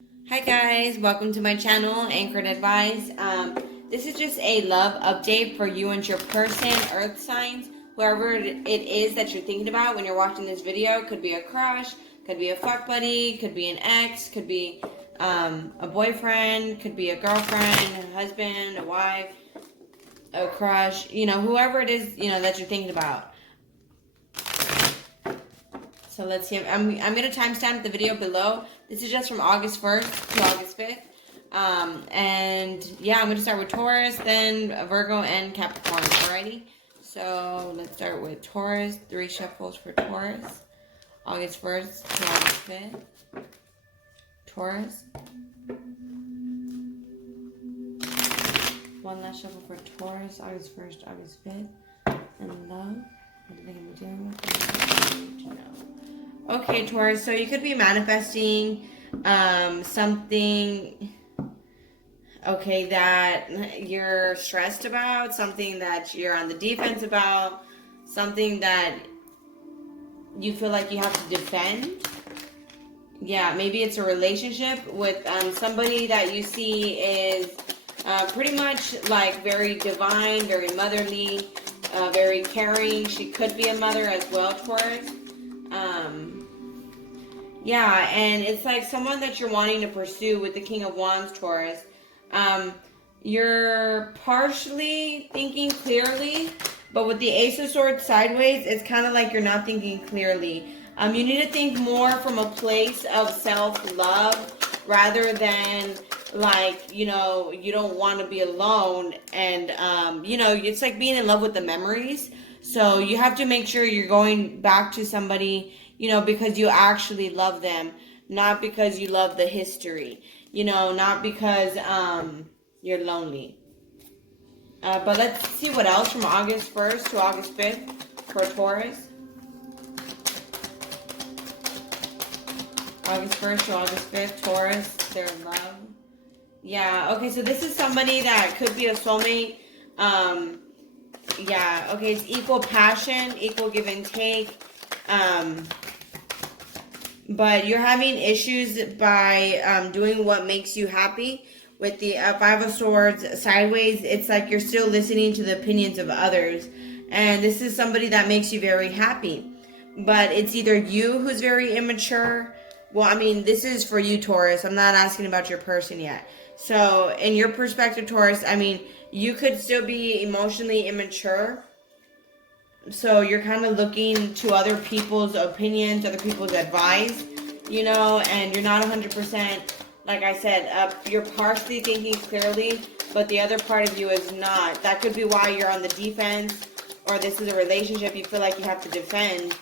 Hi guys, welcome to my channel, Anchoredadvice. This is just a love update for you and your person, earth signs, whoever it is that you're thinking about when you're watching this video. Could be a crush, could be a fuck buddy, could be an ex, could be a boyfriend, could be a girlfriend, a husband, a wife, a crush, whoever it is, that you're thinking about. So let's see. I'm going to timestamp the video below. This is just from August 1st to August 5th. And yeah, I'm going to start with Taurus, then Virgo, and Capricorn. Alrighty. So let's start with Taurus. 3 shuffles for Taurus. August 1st to August 5th. Taurus. One last shuffle for Taurus. August 1st, August 5th. And love. What do they be doing with? Okay, Taurus, so you could be manifesting something, okay, that you're stressed about, something that you're on the defense about, something that you feel like you have to defend. Yeah, maybe it's a relationship with somebody that you see is pretty much like very divine, very motherly, very caring. She could be a mother as well, Taurus. Yeah, and it's like someone that you're wanting to pursue with the King of Wands, Taurus. You're partially thinking clearly, but with the Ace of Swords sideways, it's kind of like you're not thinking clearly. You need to think more from a place of self-love rather than like, you don't want to be alone. And, it's like being in love with the memories. So you have to make sure you're going back to somebody, because you actually love them, not because you love the history, not because you're lonely. But let's see what else from August 1st to August 5th for Taurus. August 1st to August 5th, Taurus, their love. Yeah, okay, so this is somebody that could be a soulmate. Yeah, okay, it's equal passion, equal give and take. But you're having issues by doing what makes you happy. With the Five of Swords sideways, it's like you're still listening to the opinions of others. And this is somebody that makes you very happy. But it's either you who's very immature. Well, this is for you, Taurus. I'm not asking about your person yet. So, in your perspective, Taurus, you could still be emotionally immature. So you're kind of looking to other people's opinions, other people's advice, and you're not 100%, like I said, you're partially thinking clearly, but the other part of you is not. That could be why you're on the defense, or this is a relationship you feel like you have to defend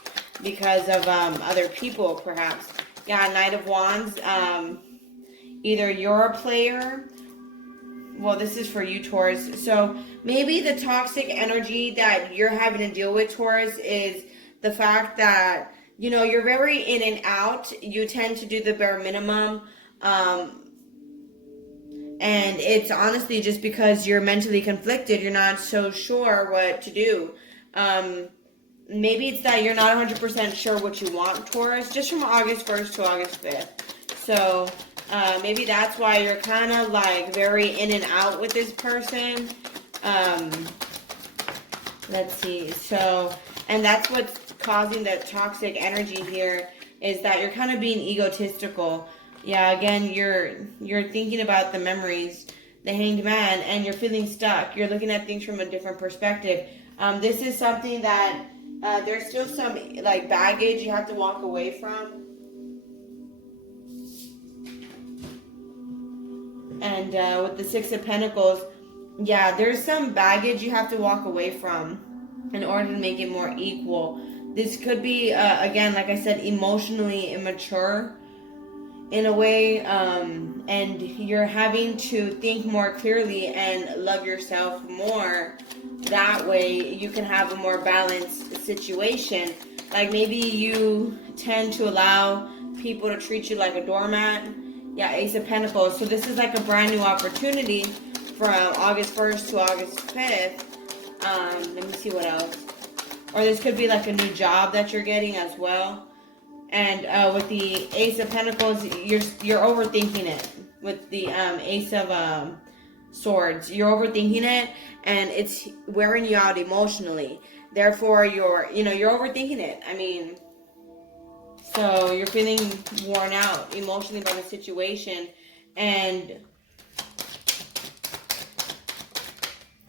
because of other people, perhaps. Yeah, Knight of Wands, either you're a player. Well, this is for you, Taurus. So maybe the toxic energy that you're having to deal with, Taurus, is the fact that, you're very in and out. You tend to do the bare minimum. And it's honestly just because you're mentally conflicted. You're not so sure what to do. Maybe it's that you're not 100% sure what you want, Taurus, just from August 1st to August 5th. So maybe that's why you're kind of like very in and out with this person. Let's see. So, and that's what's causing the toxic energy here, is that you're kind of being egotistical. Yeah, again, you're thinking about the memories, the Hanged Man, and you're feeling stuck. You're looking at things from a different perspective. This is something that there's still some like baggage you have to walk away from. And with the Six of Pentacles, yeah, there's some baggage you have to walk away from in order to make it more equal. This could be, again, like I said, emotionally immature in a way, and you're having to think more clearly and love yourself more. That way you can have a more balanced situation. Like maybe you tend to allow people to treat you like a doormat. Yeah, Ace of Pentacles. So this is like a brand new opportunity from August 1st to August 5th. Let me see what else. Or this could be like a new job that you're getting as well. And with the Ace of Pentacles, you're overthinking it. With the Ace of Swords, you're overthinking it, and it's wearing you out emotionally. Therefore, you're overthinking it. I mean, so you're feeling worn out emotionally by the situation, and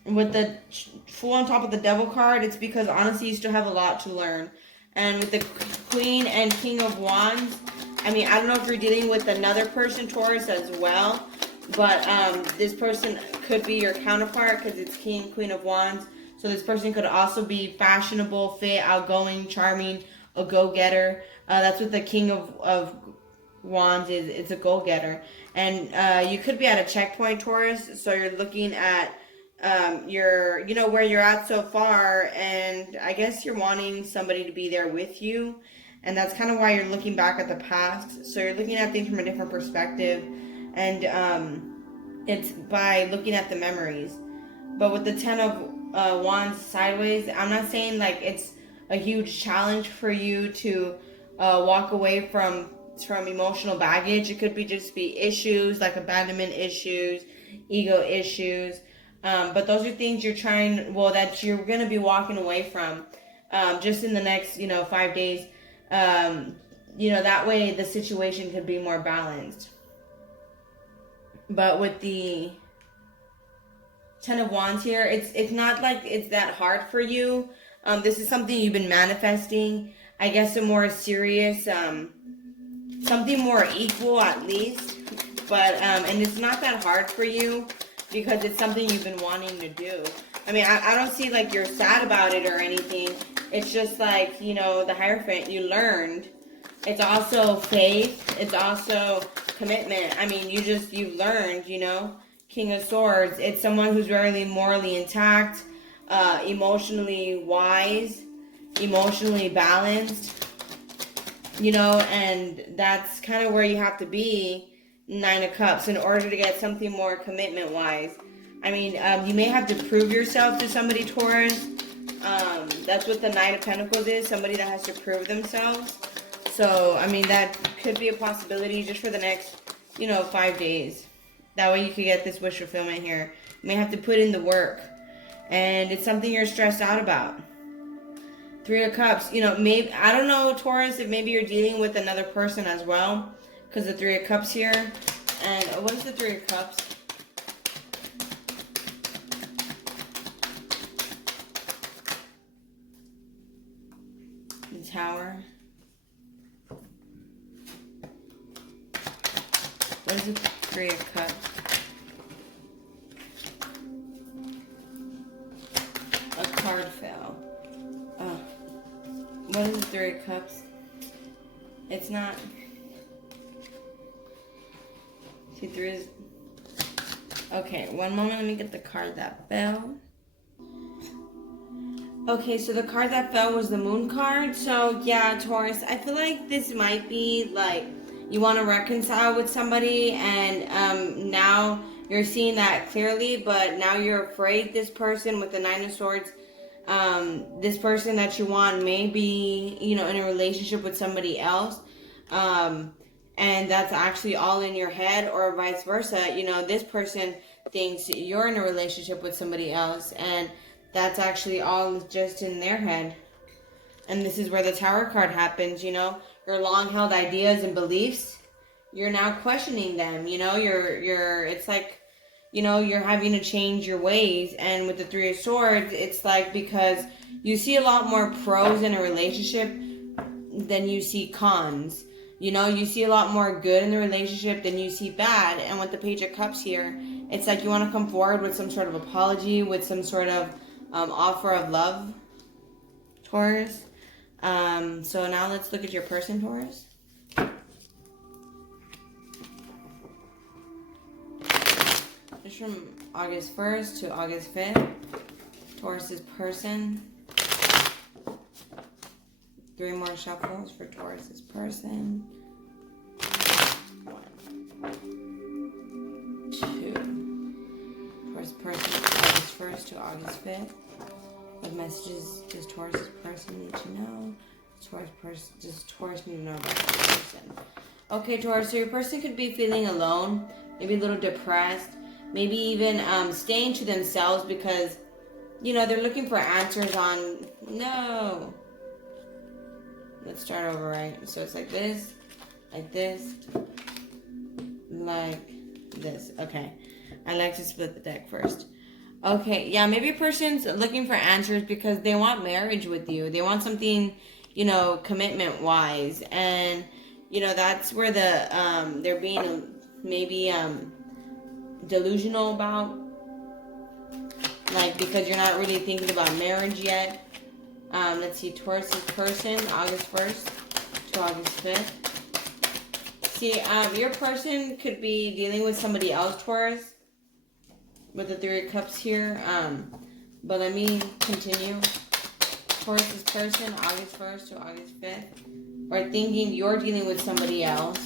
with the Fool on top of the Devil card, it's because honestly you still have a lot to learn. And with the Queen and King of Wands, I mean, I don't know if you're dealing with another person, Taurus, as well, but this person could be your counterpart because it's King, Queen of Wands. So this person could also be fashionable, fit, outgoing, charming, a go-getter. That's what the King of Wands is. It's a go-getter. And you could be at a checkpoint, Taurus, so you're looking at where you're at so far, and I guess you're wanting somebody to be there with you, and that's kind of why you're looking back at the past. So you're looking at things from a different perspective, and it's by looking at the memories. But with the Ten of Wands sideways, I'm not saying like it's a huge challenge for you to walk away from emotional baggage. It could just be issues like abandonment issues, ego issues. But those are things that you're going to be walking away from just in the next, 5 days. That way the situation could be more balanced. But with the Ten of Wands here, it's not like it's that hard for you. This is something you've been manifesting. I guess a more serious, something more equal at least. But, and it's not that hard for you, because it's something you've been wanting to do. I mean, I don't see like you're sad about it or anything. It's just like, the Hierophant, you learned. It's also faith. It's also commitment. I mean, you've learned, King of Swords. It's someone who's very morally intact, emotionally wise, emotionally balanced, and that's kind of where you have to be. Nine of Cups in order to get something more commitment wise. I mean, you may have to prove yourself to somebody, Taurus. That's what the Knight of Pentacles is, somebody that has to prove themselves. So, I mean, that could be a possibility just for the next, 5 days. That way you could get this wish fulfillment here. You may have to put in the work, and it's something you're stressed out about. Three of Cups, maybe, I don't know, Taurus, if maybe you're dealing with another person as well. Because the Three of Cups here. And what is the Three of Cups? The Tower. What is the Three of Cups? A card fell. Oh. What is the Three of Cups? It's not... See, there is... Okay, one moment. Let me get the card that fell. Okay, so the card that fell was the Moon card. So, yeah, Taurus, I feel like this might be, like, you want to reconcile with somebody, and now you're seeing that clearly, but now you're afraid this person with the Nine of Swords, this person that you want may be, in a relationship with somebody else. And that's actually all in your head, or vice versa. This person thinks you're in a relationship with somebody else, and that's actually all just in their head. And this is where the Tower card happens, your long-held ideas and beliefs, you're now questioning them, it's like, you're having to change your ways. And with the Three of Swords, it's like, because you see a lot more pros in a relationship than you see cons. You see a lot more good in the relationship than you see bad. And with the Page of Cups here, it's like you want to come forward with some sort of apology, with some sort of offer of love, Taurus. So now let's look at your person, Taurus. Just from August 1st to August 5th, Taurus's person. 3 more shuffles for Taurus's person. 1, 2. Taurus person, August 1st to August 5th. What messages does Taurus's person need to know? Taurus person, does Taurus need to know about this person? Okay, Taurus, so your person could be feeling alone, maybe a little depressed, maybe even staying to themselves because, you know, they're looking for answers on, no. Let's start over, right? So it's like this, like this, like this. Okay, I like to split the deck first. Okay, yeah, maybe a person's looking for answers because they want marriage with you. They want something, you know, commitment-wise. And, you know, that's where they're being maybe delusional about. Like, because you're not really thinking about marriage yet. Let's see, Taurus's person, August 1st to August 5th. See, your person could be dealing with somebody else, Taurus, with the Three of Cups here. But let me continue. Taurus's person, August 1st to August 5th, or thinking you're dealing with somebody else,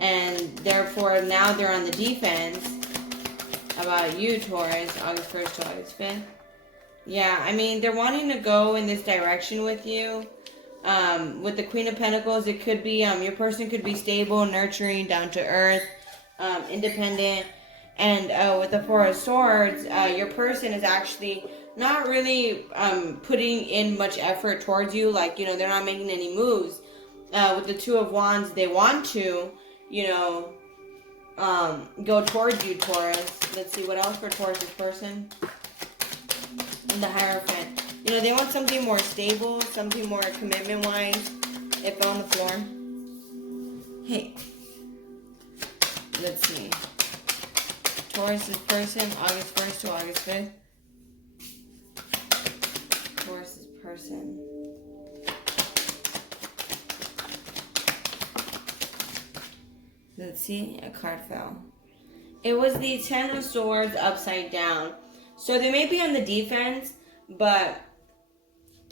and therefore now they're on the defense about you, Taurus, August 1st to August 5th. Yeah, I mean, they're wanting to go in this direction with you. With the Queen of Pentacles, it could be, your person could be stable, nurturing, down to earth, independent. And with the Four of Swords, your person is actually not really putting in much effort towards you. Like, you know, they're not making any moves. With the Two of Wands, they want to, you know, go towards you, Taurus. Let's see, what else for Taurus's person? And the Hierophant. You know, they want something more stable, something more commitment-wise. It fell on the floor. Hey. Let's see. Taurus's person, August 1st to August 5th. Taurus's person. Let's see, a card fell. It was the Ten of Swords upside down. So they may be on the defense, but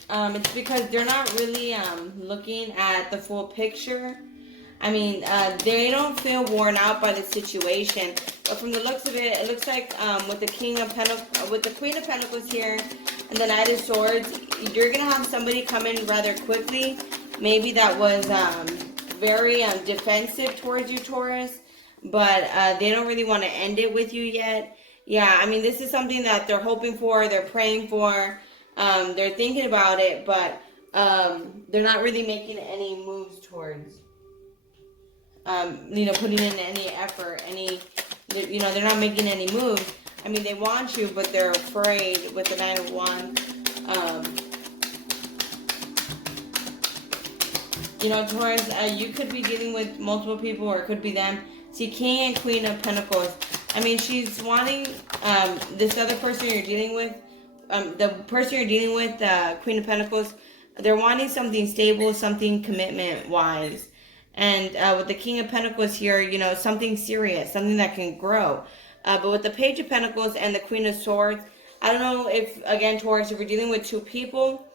it's because they're not really looking at the full picture. I mean, they don't feel worn out by the situation, but from the looks of it, it looks like with the King of Pentacles, with the Queen of Pentacles here, and the Knight of Swords, you're gonna have somebody come in rather quickly. Maybe that was very defensive towards you, Taurus, but they don't really want to end it with you yet. Yeah, I mean, this is something that they're hoping for, they're praying for, they're thinking about it, but they're not really making any moves towards, you know, putting in any effort, you know, they're not making any moves. I mean, they want you, but they're afraid with the Nine of Wands. You know, Taurus, you could be dealing with multiple people, or it could be them. See, King and Queen of Pentacles. I mean, she's wanting this other person you're dealing with, the person you're dealing with, Queen of Pentacles, they're wanting something stable, something commitment-wise. And with the King of Pentacles here, you know, something serious, something that can grow. But with the Page of Pentacles and the Queen of Swords, I don't know if, again, Taurus, if you're dealing with two people,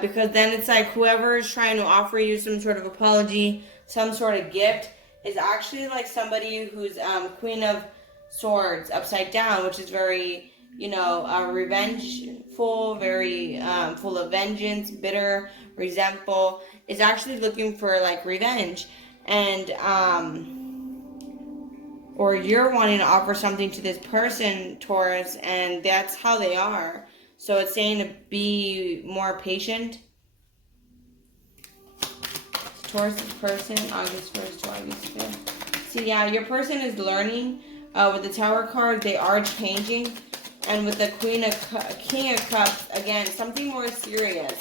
because then it's like whoever is trying to offer you some sort of apology, some sort of gift, is actually like somebody who's Queen of Swords upside down, which is very, you know, revengeful, very full of vengeance, bitter, resentful, is actually looking for like revenge. And or you're wanting to offer something to this person, Taurus, and that's how they are. So it's saying to be more patient. Taurus's person, August 1st to August 5th. So yeah, your person is learning. With the Tower card, they are changing. And with the King of Cups, again, something more serious.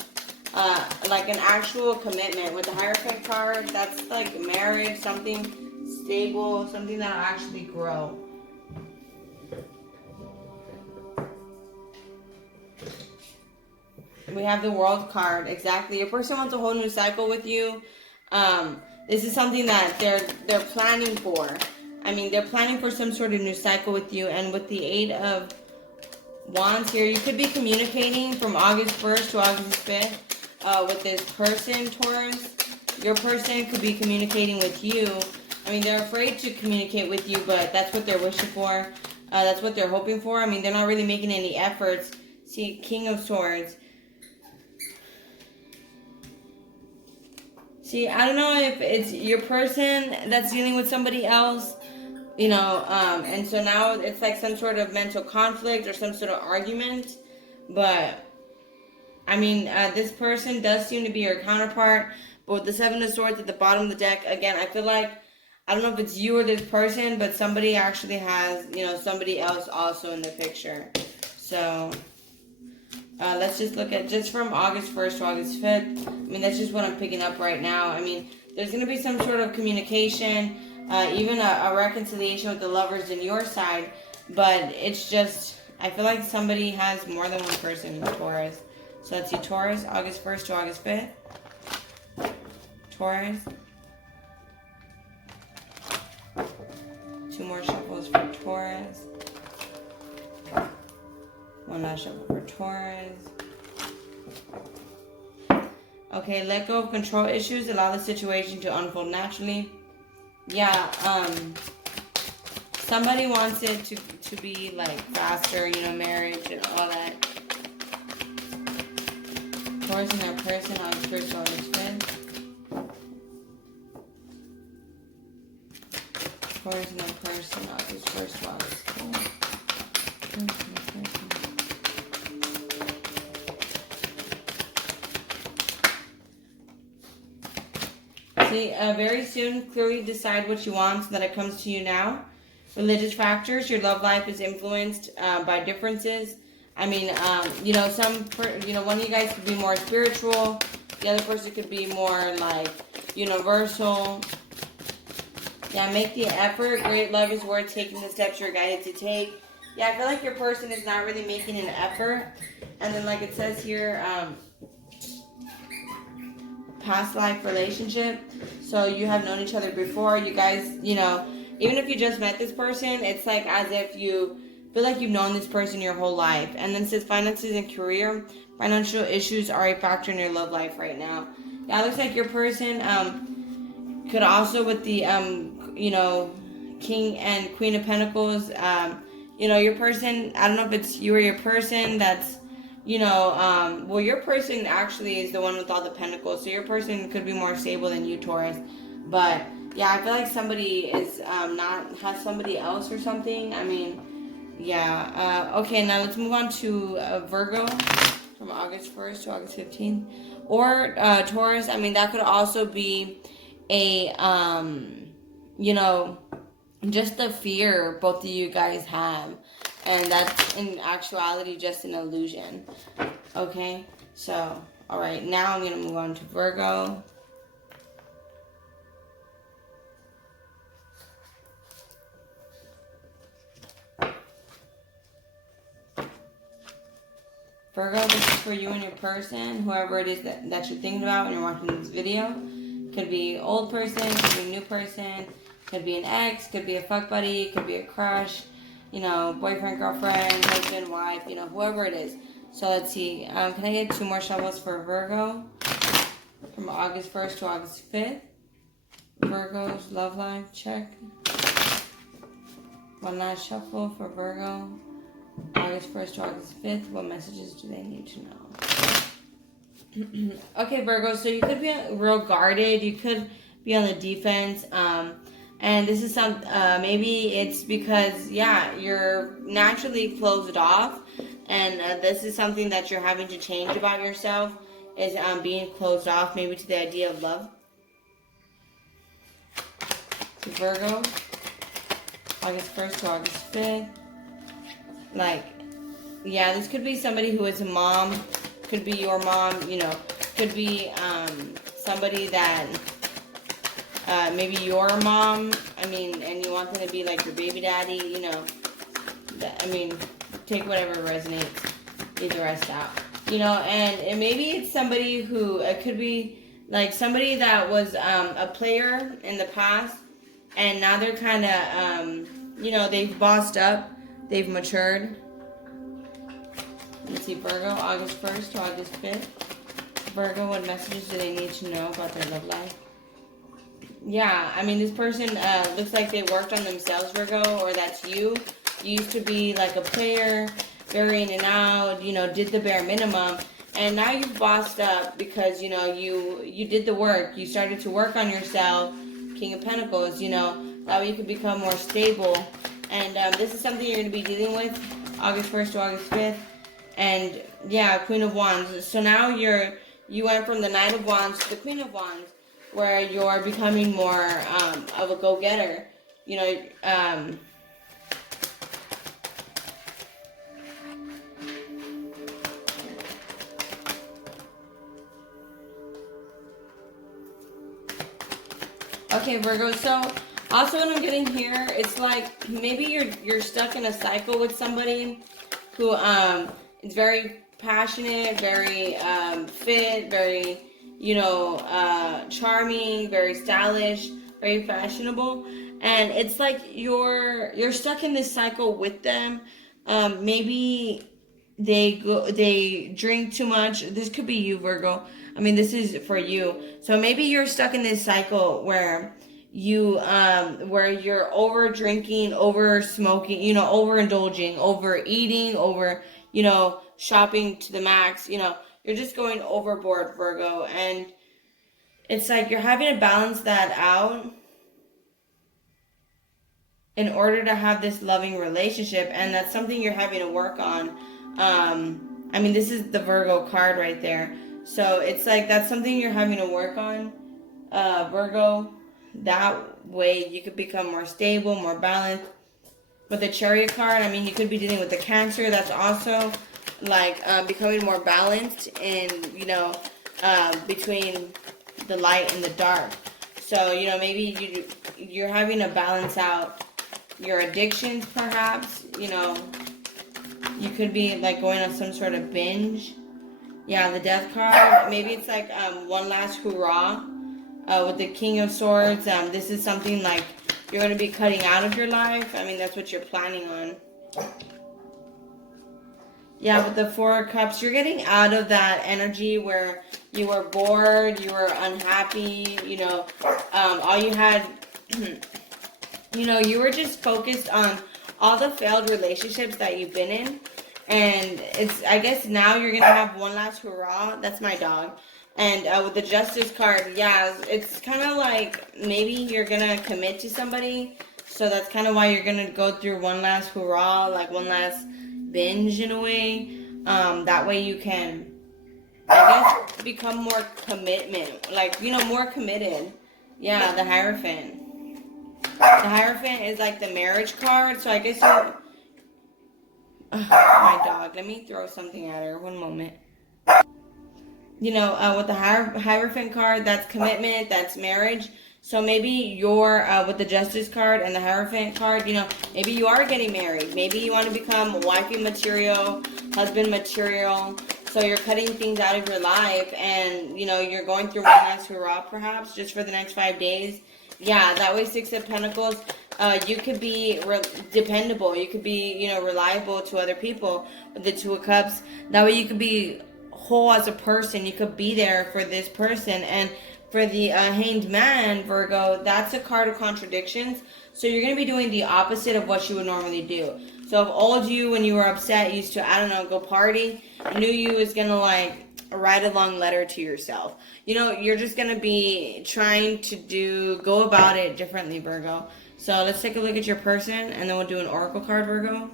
Like an actual commitment. With the Hierophant card, that's like marriage, something stable, something that'll actually grow. We have the World card, exactly. Your person wants a whole new cycle with you. This is something that they're planning for. I mean, they're planning for some sort of new cycle with you. And with the Eight of Wands here, you could be communicating from August 1st to August 5th with this person, Taurus. Your person could be communicating with you. I mean, they're afraid to communicate with you, but that's what they're wishing for. That's what they're hoping for. I mean, they're not really making any efforts. See, King of Swords. See, I don't know if it's your person that's dealing with somebody else, you know, and so now it's like some sort of mental conflict or some sort of argument. But I mean, this person does seem to be your counterpart. But with the Seven of Swords at the bottom of the deck, again, I feel like, I don't know if it's you or this person, but somebody actually has, you know, somebody else also in the picture. So, let's just look at, just from August 1st to August 5th. I mean, that's just what I'm picking up right now. I mean, there's going to be some sort of communication, even a reconciliation with the lovers in your side. But it's just, I feel like somebody has more than one person, Taurus. So let's see, Taurus, August 1st to August 5th. Taurus. 2 more shuffles for Taurus. 1 last shuffle for Taurus. Okay, let go of control issues. Allow the situation to unfold naturally. Yeah, somebody wants it to be like faster, you know, marriage and all that. Taurus and their person, August 1st to August 5th. Taurus and their person, August 1st to August 5th. See, very soon, clearly decide what you want so that it comes to you now. Religious factors, your love life is influenced by differences. I mean, you know, one of you guys could be more spiritual. The other person could be more like universal. Yeah, make the effort. Great love is worth taking the steps you're guided to take. Yeah, I feel like your person is not really making an effort. And then like it says here, past life relationship. So you have known each other before. You guys, you know, even if you just met this person, it's like as if you feel like you've known this person your whole life. And then it says finances and career. Financial issues are a factor in your love life right now. Yeah, it looks like your person could also with the, you know, King and Queen of Pentacles, you know, your person, I don't know if it's you or your person that's, you know, well, your person actually is the one with all the pentacles. So your person could be more stable than you, Taurus. But, yeah, I feel like somebody is has somebody else or something. I mean, yeah. Okay, now let's move on to Virgo from August 1st to August 15th. Or Taurus, I mean, that could also be a, you know, just the fear both of you guys have. And that's in actuality just an illusion. Okay? So, alright, now I'm going to move on to Virgo. Virgo, this is for you and your person, whoever it is that you're thinking about when you're watching this video. Could be old person, could be a new person, could be an ex, could be a fuck buddy, could be a crush, you know, boyfriend, girlfriend, husband, wife, you know, whoever it is. So let's see. Can I get 2 more shuffles for Virgo? From August 1st to August 5th. Virgo's love life, check. 1 last shuffle for Virgo. August 1st to August 5th. What messages do they need to know? Okay, Virgo, so you could be real guarded. You could be on the defense. And this is some, maybe it's because, yeah, you're naturally closed off. And this is something that you're having to change about yourself, is being closed off maybe to the idea of love. So Virgo, August 1st to August 5th. Like, yeah, this could be somebody who is a mom. Could be your mom, you know. Could be somebody that... maybe your mom, I mean, and you want them to be like your baby daddy, you know, I mean, take whatever resonates, leave the rest out, you know, and maybe it's somebody who, it could be like somebody that was a player in the past, and now they're kind of, you know, they've bossed up, they've matured. Let's see, Virgo, August 1st to August 5th. Virgo, what messages do they need to know about their love life? Yeah, I mean, this person looks like they worked on themselves, Virgo, or that's you. You used to be like a player, very in and out, you know, did the bare minimum. And now you've bossed up because, you know, you did the work. You started to work on yourself. King of Pentacles, you know, that way you could become more stable. And this is something you're going to be dealing with August 1st to August 5th. And yeah, Queen of Wands. So now you went from the Knight of Wands to the Queen of Wands, where you're becoming more of a go-getter. You know, okay, Virgo, so also what I'm getting here, it's like maybe you're stuck in a cycle with somebody who is very passionate, very fit, very, you know, charming, very stylish, very fashionable, and it's like you're stuck in this cycle with them. Maybe they drink too much. This could be you, Virgo. I mean, this is for you. So maybe you're stuck in this cycle where where you're over drinking, over smoking, you know, overindulging, overeating, over, you know, shopping to the max, you know, you're just going overboard, Virgo. And it's like you're having to balance that out in order to have this loving relationship, and that's something you're having to work on. I mean, this is the Virgo card right there. So it's like that's something you're having to work on, Virgo. That way you could become more stable, more balanced. With the Chariot card, I mean, you could be dealing with the Cancer. That's also like becoming more balanced in, you know, between the light and the dark. So, you know, maybe you're having to balance out your addictions, perhaps. You know, you could be like going on some sort of binge. Yeah, the Death card. Maybe it's like one last hurrah. With the King of Swords, this is something like you're going to be cutting out of your life. I mean, that's what you're planning on. Yeah, with the Four of Cups, you're getting out of that energy where you were bored, you were unhappy, you know, all you had, you know, you were just focused on all the failed relationships that you've been in. And I guess now you're going to have one last hurrah. That's my dog. And with the Justice card, yeah, it's kind of like maybe you're going to commit to somebody. So that's kind of why you're going to go through one last hurrah, like one last binge in a way. That way you can, I guess, become more commitment. Like, you know, more committed. Yeah, the Hierophant. The Hierophant is like the marriage card. So I guess you're... my dog. Let me throw something at her. One moment. You know, with the Hierophant card, that's commitment, that's marriage. So maybe you're, with the Justice card and the Hierophant card, you know, maybe you are getting married. Maybe you want to become wifey material, husband material. So you're cutting things out of your life and, you know, you're going through one last hurrah perhaps just for the next 5 days. Yeah, that way, Six of Pentacles, you could be dependable. You could be, you know, reliable to other people. With the Two of Cups, that way you could be whole as a person. You could be there for this person. And for the Hanged Man, Virgo, that's a card of contradictions. So you're going to be doing the opposite of what you would normally do. So if old you, when you were upset, used to, I don't know, go party, new you is going to like write a long letter to yourself. You know, you're just going to be trying to go about it differently, Virgo. So let's take a look at your person, and then we'll do an oracle card, Virgo.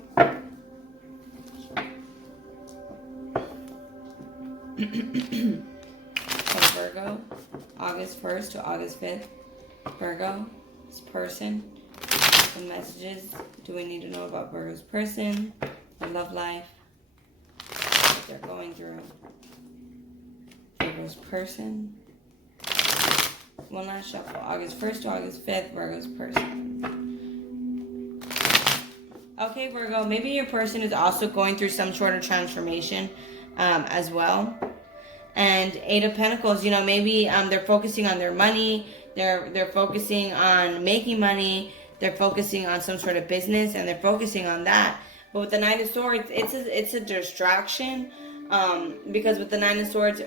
So Virgo, August 1st to August 5th. Virgo, this person. Some messages do we need to know about Virgo's person, their love life, what they're going through. Virgo's person. One last shuffle. August 1st to August 5th, Virgo's person. Okay, Virgo, maybe your person is also going through some sort of transformation as well. And Eight of Pentacles, you know, maybe they're focusing on their money. They're focusing on making money. They're focusing on some sort of business, and they're focusing on that. But with the Nine of Swords, it's a distraction, because with the Nine of Swords,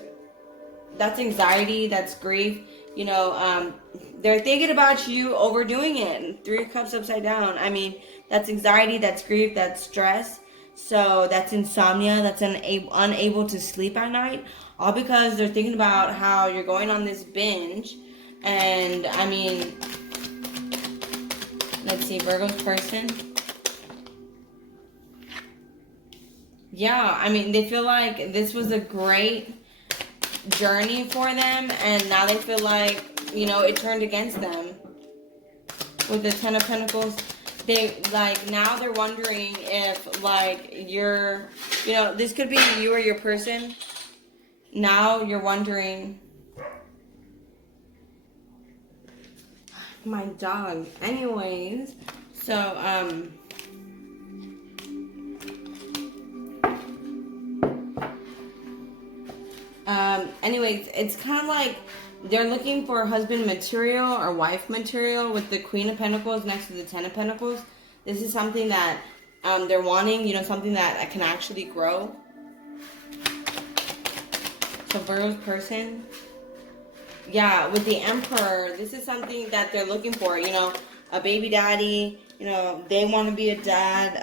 that's anxiety, that's grief. You know, they're thinking about you overdoing it. And Three of Cups upside down. I mean, that's anxiety, that's grief, that's stress. So that's insomnia, that's unable to sleep at night, all because they're thinking about how you're going on this binge. And I mean, let's see, Virgo's person. Yeah, I mean, they feel like this was a great journey for them, and now they feel like, you know, it turned against them. With the Ten of Pentacles, they, like, now they're wondering if, like, you're, you know, this could be you or your person. Now you're wondering. My dog. Anyways, so, anyways, it's kind of like they're looking for husband material or wife material with the Queen of Pentacles next to the Ten of Pentacles. This is something that they're wanting, you know, something that can actually grow. So Virgo's person. Yeah, with the Emperor, this is something that they're looking for, you know, a baby daddy, you know, they want to be a dad,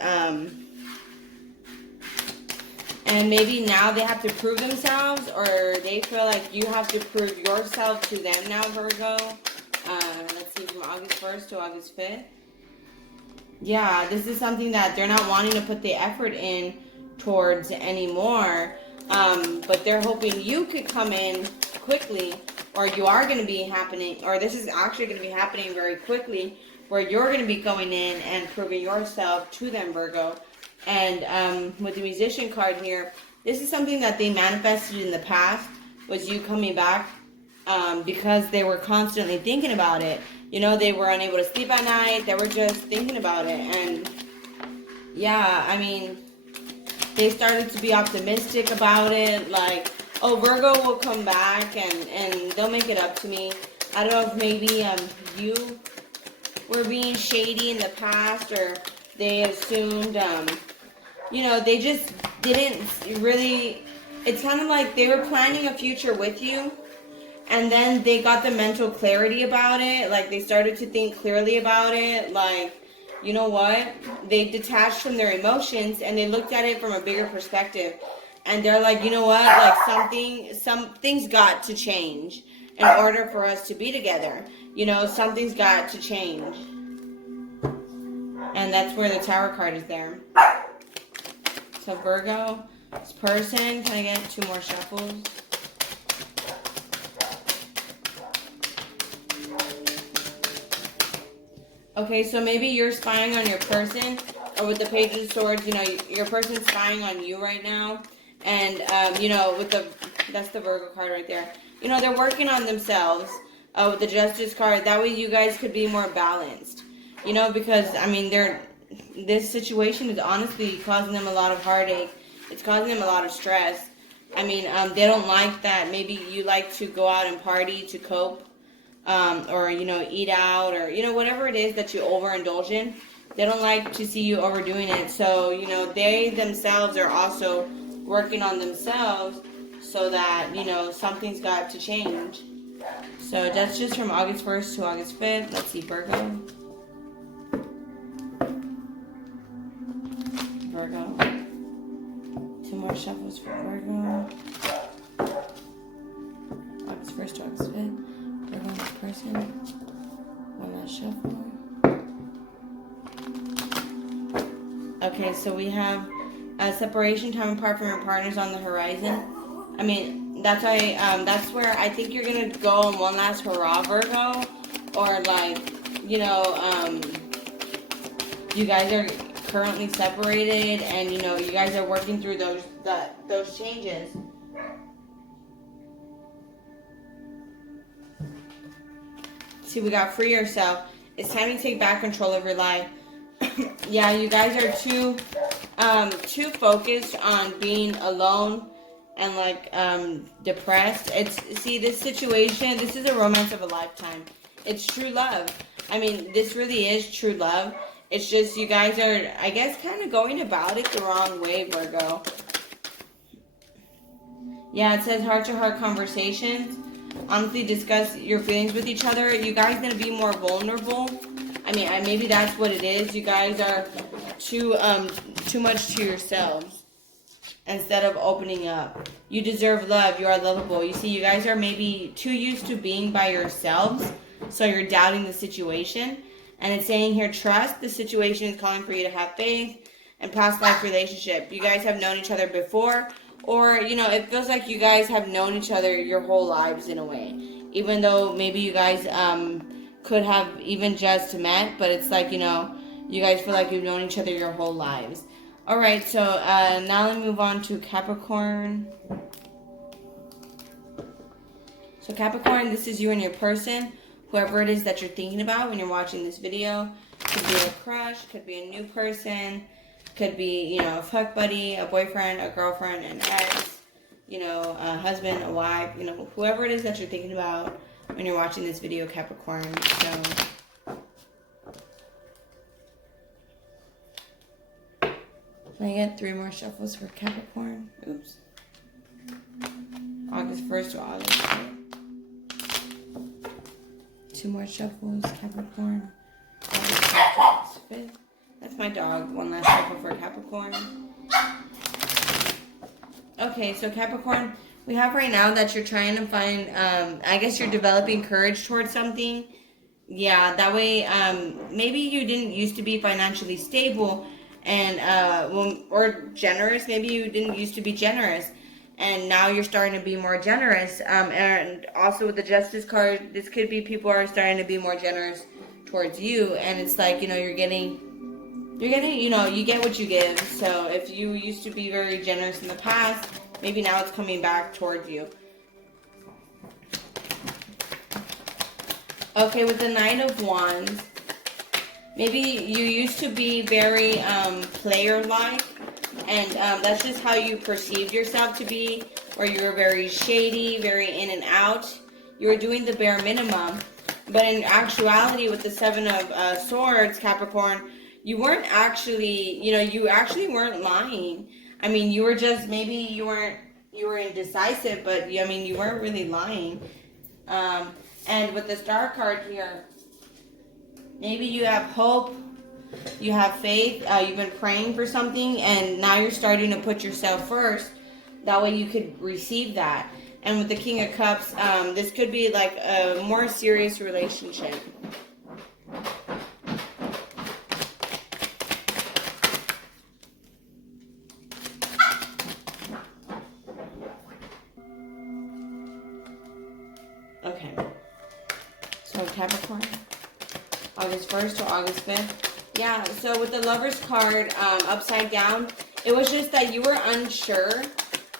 and maybe now they have to prove themselves, or they feel like you have to prove yourself to them now, Virgo. Let's see, from August 1st to August 5th. Yeah, this is something that they're not wanting to put the effort in towards anymore, but they're hoping you could come in quickly, or you are going to be happening, or this is actually going to be happening very quickly, where you're going to be going in and proving yourself to them, Virgo. And with the Musician card here, this is something that they manifested in the past, was you coming back, because they were constantly thinking about it. You know, they were unable to sleep at night, they were just thinking about it. And yeah, I mean, they started to be optimistic about it, like, oh, Virgo will come back and they'll make it up to me. I don't know if maybe you were being shady in the past, or they assumed, you know, they just didn't really, it's kind of like they were planning a future with you, and then they got the mental clarity about it, like they started to think clearly about it, like, you know what, they detached from their emotions and they looked at it from a bigger perspective. And they're like, you know what, like something's got to change in order for us to be together. You know, something's got to change. And that's where the Tower card is there. So Virgo, this person, can I get 2 more shuffles? Okay, so maybe you're spying on your person, or with the Page of Swords, you know, your person's spying on you right now. And, you know, with that's the Virgo card right there. You know, they're working on themselves with the Justice card. That way you guys could be more balanced. You know, because, I mean, this situation is honestly causing them a lot of heartache. It's causing them a lot of stress. I mean, they don't like that. Maybe you like to go out and party to cope. Or, you know, eat out, or, you know, whatever it is that you overindulge in. They don't like to see you overdoing it. So, you know, they themselves are also working on themselves, so that, you know, something's got to change. So that's just from August 1st to August 5th. Let's see, Virgo. Virgo. 2 more shuffles for Virgo. August 1st to August 5th. Virgo, this person. 1 last shuffle. Okay, so we have a separation, time apart from your partners on the horizon. I mean, that's why, that's where I think you're gonna go on one last hurrah, Virgo. Or, like, you know, you guys are currently separated, and, you know, you guys are working through those changes. See, we got free yourself. It's time to take back control of your life. Yeah, you guys are too focused on being alone and, like, depressed. See, this situation, this is a romance of a lifetime. It's true love. I mean, this really is true love. It's just you guys are, I guess, kind of going about it the wrong way, Virgo. Yeah, it says heart-to-heart conversations. Honestly, discuss your feelings with each other. You guys are going to be more vulnerable. I mean, maybe that's what it is. You guys are too much to yourselves instead of opening up. You deserve love. You are lovable. You see, you guys are maybe too used to being by yourselves, so you're doubting the situation. And it's saying here, trust. The situation is calling for you to have faith and past life relationship. You guys have known each other before, or, you know, it feels like you guys have known each other your whole lives in a way. Even though maybe you guys could have even just met, but it's like, you know, you guys feel like you've known each other your whole lives. Alright, so now let's move on to Capricorn. So Capricorn, this is you and your person. Whoever it is that you're thinking about when you're watching this video. Could be a crush, could be a new person, could be, you know, a fuck buddy, a boyfriend, a girlfriend, an ex, you know, a husband, a wife, you know, whoever it is that you're thinking about when you're watching this video, Capricorn. So can I get 3 more shuffles for Capricorn? Oops. August 1st to August 5th. 2 more shuffles, Capricorn. August 1st to August 5th. That's my dog. 1 last shuffle for Capricorn. Okay, so Capricorn, we have right now that you're trying to find, I guess you're developing courage towards something. Yeah, that way, maybe you didn't used to be financially stable and, or generous. Maybe you didn't used to be generous. And now you're starting to be more generous. And also with the Justice card, this could be people are starting to be more generous towards you. And it's like, you know, you're getting, you know, you get what you give. So if you used to be very generous in the past, maybe now it's coming back towards you. Okay, with the Knight of Wands, maybe you used to be very player-like, and that's just how you perceived yourself to be, or you were very shady, very in and out. You were doing the bare minimum, but in actuality, with the 7 of Swords, Capricorn, you weren't actually, you know, you actually weren't lying. I mean, you were just, maybe you were indecisive, but I mean, you weren't really lying. And with the Star card here, maybe you have hope, you have faith, you've been praying for something, and now you're starting to put yourself first. That way you could receive that. And with the King of Cups, this could be like a more serious relationship. Okay. So Capricorn, August 1st to August 5th. Yeah, so with the Lover's card upside down, it was just that you were unsure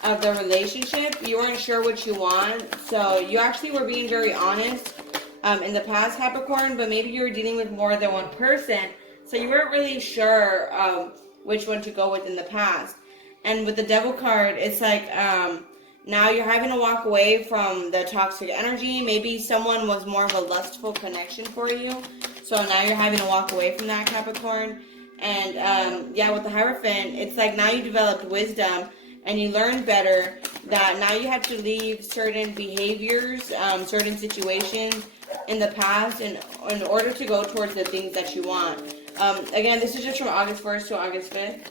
of the relationship. You weren't sure what you want. So you actually were being very honest in the past, Capricorn, but maybe you were dealing with more than one person. So you weren't really sure which one to go with in the past. And with the Devil card, it's like now you're having to walk away from the toxic energy. Maybe someone was more of a lustful connection for you. So now you're having to walk away from that, Capricorn. And yeah, with the Hierophant, it's like now you developed wisdom and you learned better that now you have to leave certain behaviors, certain situations in the past in order to go towards the things that you want. Again, this is just from August 1st to August 5th.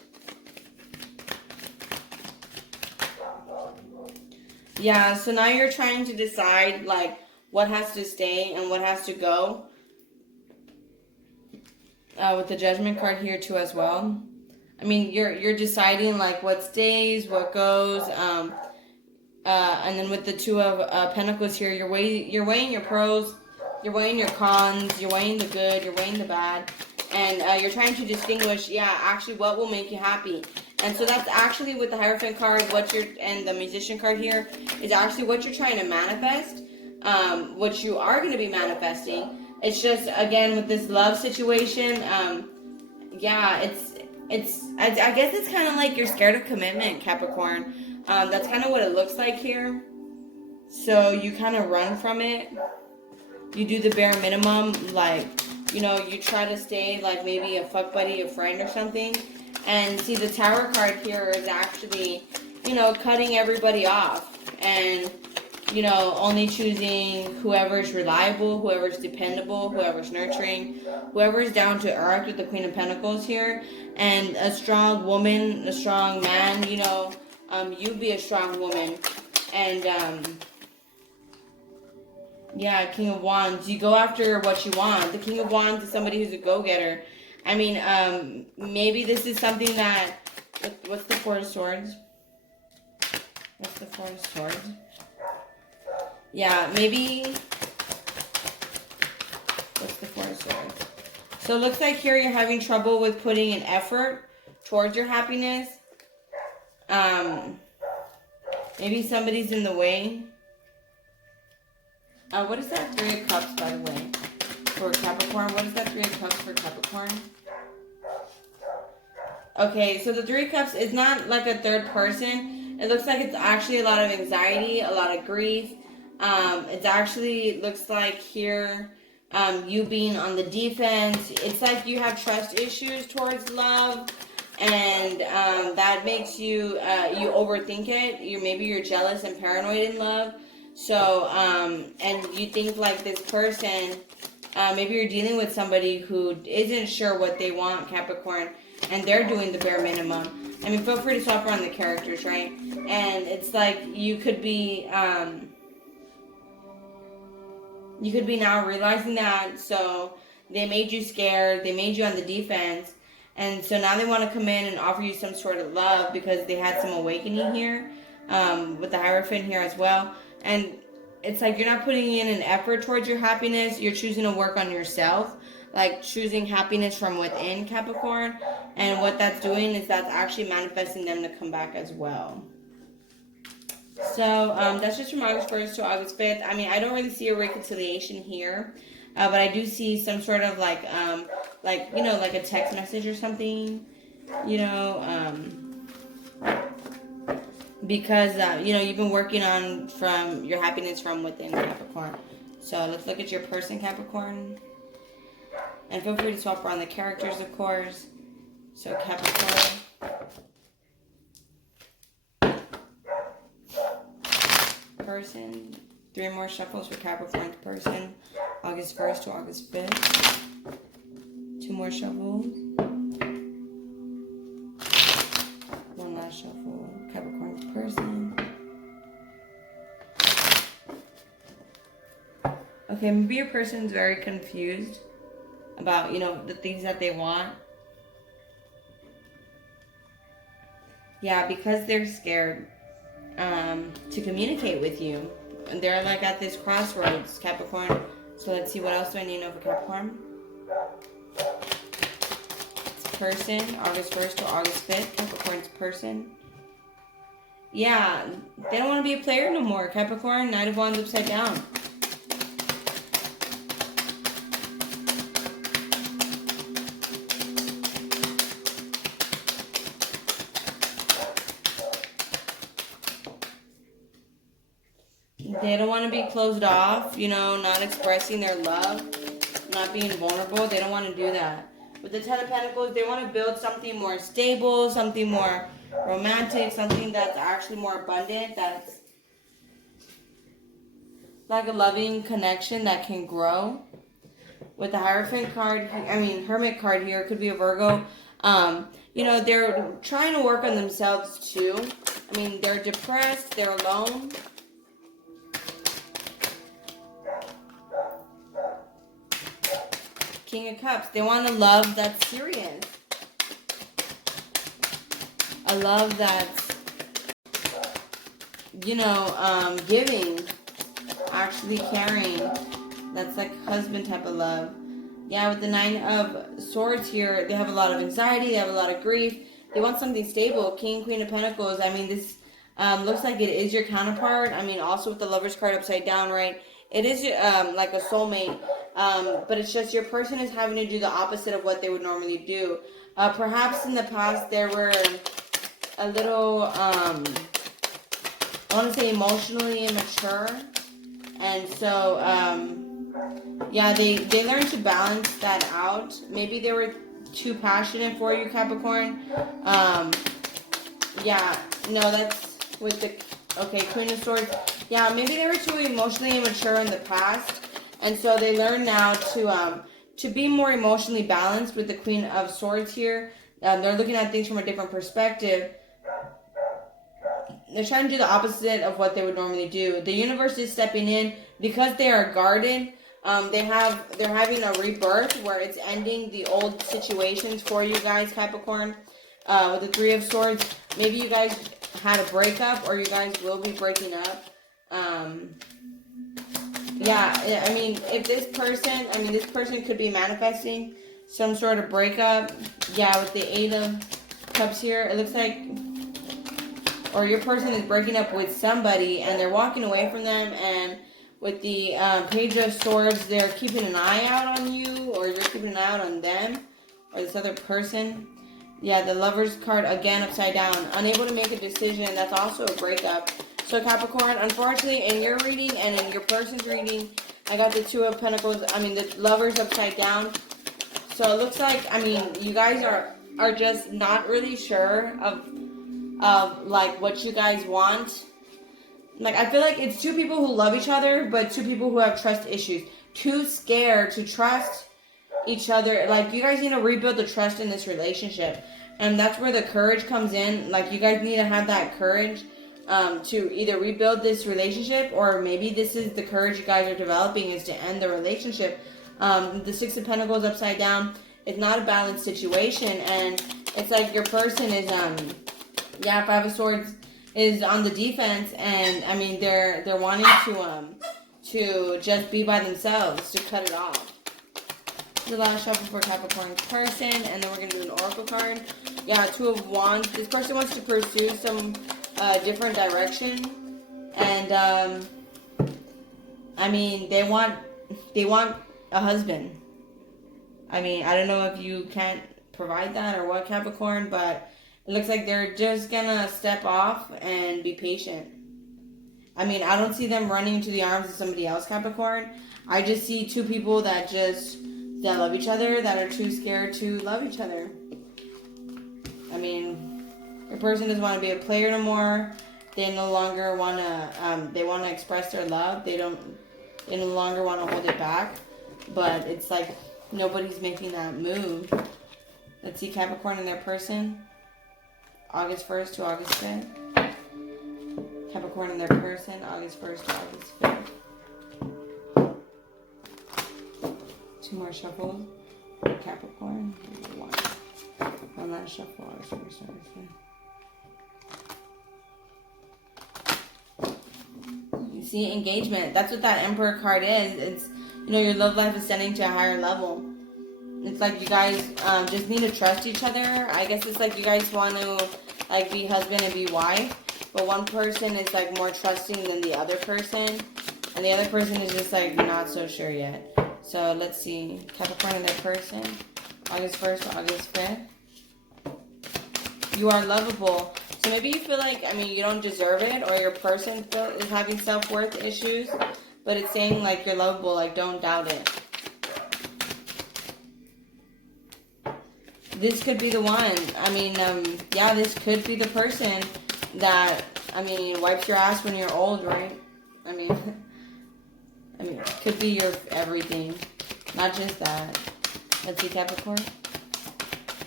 Yeah, so now you're trying to decide like what has to stay and what has to go. With the Judgment card here too as well. I mean, you're deciding like what stays, what goes, and then with the 2 of Pentacles here, you're weighing your pros, you're weighing your cons, you're weighing the good, you're weighing the bad, and you're trying to distinguish, yeah, actually what will make you happy. And so that's actually with the Hierophant card, and the Musician card here is actually what you're trying to manifest, what you are going to be manifesting. It's just, again, with this love situation, yeah, I guess it's kind of like you're scared of commitment, Capricorn. That's kind of what it looks like here. So you kind of run from it. You do the bare minimum, like, you know, you try to stay like maybe a fuck buddy, a friend or something. And see, the Tower card here is actually, you know, cutting everybody off. And you know, only choosing whoever's reliable, whoever's dependable, whoever's nurturing, whoever's down to earth with the Queen of Pentacles here. And a strong woman, a strong man, you know, you be a strong woman. And, yeah, King of Wands, you go after what you want. The King of Wands is somebody who's a go-getter. I mean, maybe this is something that, what's the Four of Swords? What's the Four of Swords? Yeah, maybe, what's the Four of Swords? So it looks like here you're having trouble with putting an effort towards your happiness. Maybe somebody's in the way. What is that Three of Cups, by the way, for Capricorn? What is that Three of Cups for Capricorn? Okay, so the Three of Cups is not like a third person. It looks like it's actually a lot of anxiety, a lot of grief. It actually looks like here, you being on the defense. It's like you have trust issues towards love, and that makes you, you overthink it. Maybe you're jealous and paranoid in love. So, and you think like this person, maybe you're dealing with somebody who isn't sure what they want, Capricorn, and they're doing the bare minimum. I mean, feel free to swap around the characters, right? And it's like you could be now realizing that, so they made you scared, they made you on the defense, and so now they want to come in and offer you some sort of love because they had some awakening here, with the Hierophant here as well. And it's like you're not putting in an effort towards your happiness. You're choosing to work on yourself, like choosing happiness from within, Capricorn. And what that's doing is that's actually manifesting them to come back as well. So that's just from August 1st to August 5th. I mean, I don't really see a reconciliation here, but I do see some sort of like you know, like a text message or something, you know, because, you know, you've been working on from your happiness from within, Capricorn. So let's look at your person, Capricorn. And feel free to swap around the characters, of course. So Capricorn. Person. 3 more shuffles for Capricorn's person. August 1st to August 5th. 2 more shuffles. 1 last shuffle. Capricorn's person. Okay, maybe your person's very confused about, you know, the things that they want. Yeah, because they're scared to communicate with you. And they're like at this crossroads, Capricorn. So let's see, what else do I need to know for Capricorn? It's person, August 1st to August 5th, Capricorn's person. Yeah, they don't want to be a player no more, Capricorn. Knight of Wands upside down. They don't want to be closed off, you know, not expressing their love, not being vulnerable. They don't want to do that. With the Ten of Pentacles, they want to build something more stable, something more romantic, something that's actually more abundant, that's like a loving connection that can grow. With the Hierophant card, Hermit card here, it could be a Virgo. You know, they're trying to work on themselves too. I mean, they're depressed, they're alone. King of Cups, they want a love that's serious. A love that's, you know, giving, actually caring. That's like husband type of love. Yeah, with the 9 of Swords here, they have a lot of anxiety, they have a lot of grief. They want something stable. King, Queen of Pentacles, I mean, this looks like it is your counterpart. I mean, also with the Lover's card upside down, right? It is like a soulmate, but it's just your person is having to do the opposite of what they would normally do. Perhaps in the past there were a little, I want to say emotionally immature. And so, yeah, they learned to balance that out. Maybe they were too passionate for you, Capricorn. Yeah, no, that's with the, okay, Queen of Swords. Yeah, maybe they were too emotionally immature in the past, and so they learn now to be more emotionally balanced with the Queen of Swords here. They're looking at things from a different perspective. They're trying to do the opposite of what they would normally do. The universe is stepping in because they are guarded. They're having a rebirth where it's ending the old situations for you guys, Capricorn. With the Three of Swords, maybe you guys had a breakup, or you guys will be breaking up. Yeah, I mean, if this person could be manifesting some sort of breakup. Yeah, with the Eight of Cups here, it looks like, or your person is breaking up with somebody and they're walking away from them, and with the Page of Swords, they're keeping an eye out on you, or you're keeping an eye out on them, or this other person. Yeah, the Lover's card, again, upside down. Unable to make a decision, that's also a breakup. So Capricorn, unfortunately, in your reading and in your person's reading, I got the Two of Pentacles, the Lovers upside down. So it looks like, you guys are just not really sure of like what you guys want. Like, I feel like it's two people who love each other, but two people who have trust issues. Too scared to trust each other. Like, you guys need to rebuild the trust in this relationship. And that's where the courage comes in. Like, you guys need to have that courage to either rebuild this relationship, or maybe this is the courage you guys are developing is to end the relationship. The Six of Pentacles upside down. It's not a balanced situation. And it's like your person is, Five of Swords is on the defense, and they're wanting to just be by themselves, to cut it off. The last shuffle for Capricorn's person, and then we're gonna do an oracle card. Yeah, Two of Wands. This person wants to pursue some different direction, and they want a husband. I don't know if you can't provide that or what, Capricorn, but it looks like they're just gonna step off and be patient. I don't see them running into the arms of somebody else, Capricorn. I just see two people that love each other, that are too scared to love each other. Your person doesn't want to be a player no more. They no longer want to, they want to express their love. They no longer want to hold it back. But it's like nobody's making that move. Let's see Capricorn and their person. August 1st to August 5th. Capricorn and their person, August 1st to August 5th. Two more shuffles. Capricorn. One last shuffle. August 1st to August 5th. You see, engagement. That's what that Emperor card is. It's, your love life is ascending to a higher level. It's like you guys just need to trust each other. I guess it's like you guys want to be husband and be wife, but one person is more trusting than the other person, and the other person is just not so sure yet. So let's see, Capricorn and their person, August 1st to August 5th. You are lovable. So maybe you feel like, you don't deserve it, or your person is having self-worth issues, but it's saying you're lovable, don't doubt it. This could be the one. This could be the person that, wipes your ass when you're old, right? It could be your everything. Not just that. Let's see, Capricorn.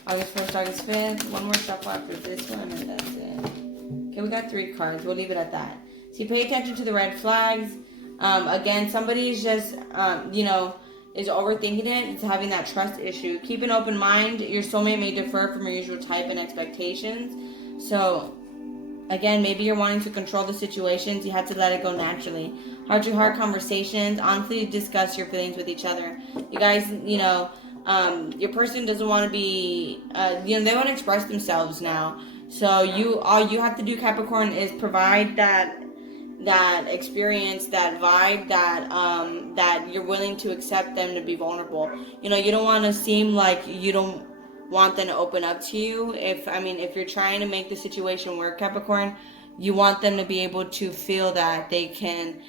August 1st, August 5th. One more shuffle after this one, and that's it. Okay, we got 3 cards. We'll leave it at that. See, pay attention to the red flags. Again, somebody is just, is overthinking it. It's having that trust issue. Keep an open mind. Your soulmate may differ from your usual type and expectations. So, again, maybe you're wanting to control the situations. You have to let it go naturally. Heart-to-heart conversations. Honestly, discuss your feelings with each other. You guys, your person doesn't want to be, they want to express themselves now. So all you have to do, Capricorn, is provide that experience, that vibe, that you're willing to accept them to be vulnerable. You don't want to seem like you don't want them to open up to you. If you're trying to make the situation work, Capricorn, you want them to be able to feel that they can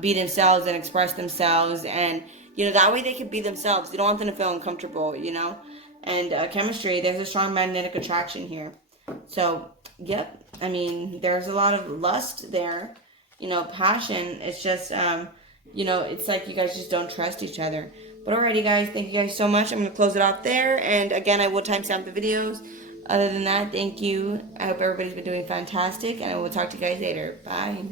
be themselves and express themselves, and that way they can be themselves. You don't want them to feel uncomfortable, And chemistry, there's a strong magnetic attraction here. So, yep, there's a lot of lust there. passion. It's just, it's like you guys just don't trust each other. But alrighty, guys, thank you guys so much. I'm going to close it off there. And again, I will timestamp the videos. Other than that, thank you. I hope everybody's been doing fantastic. And I will talk to you guys later. Bye.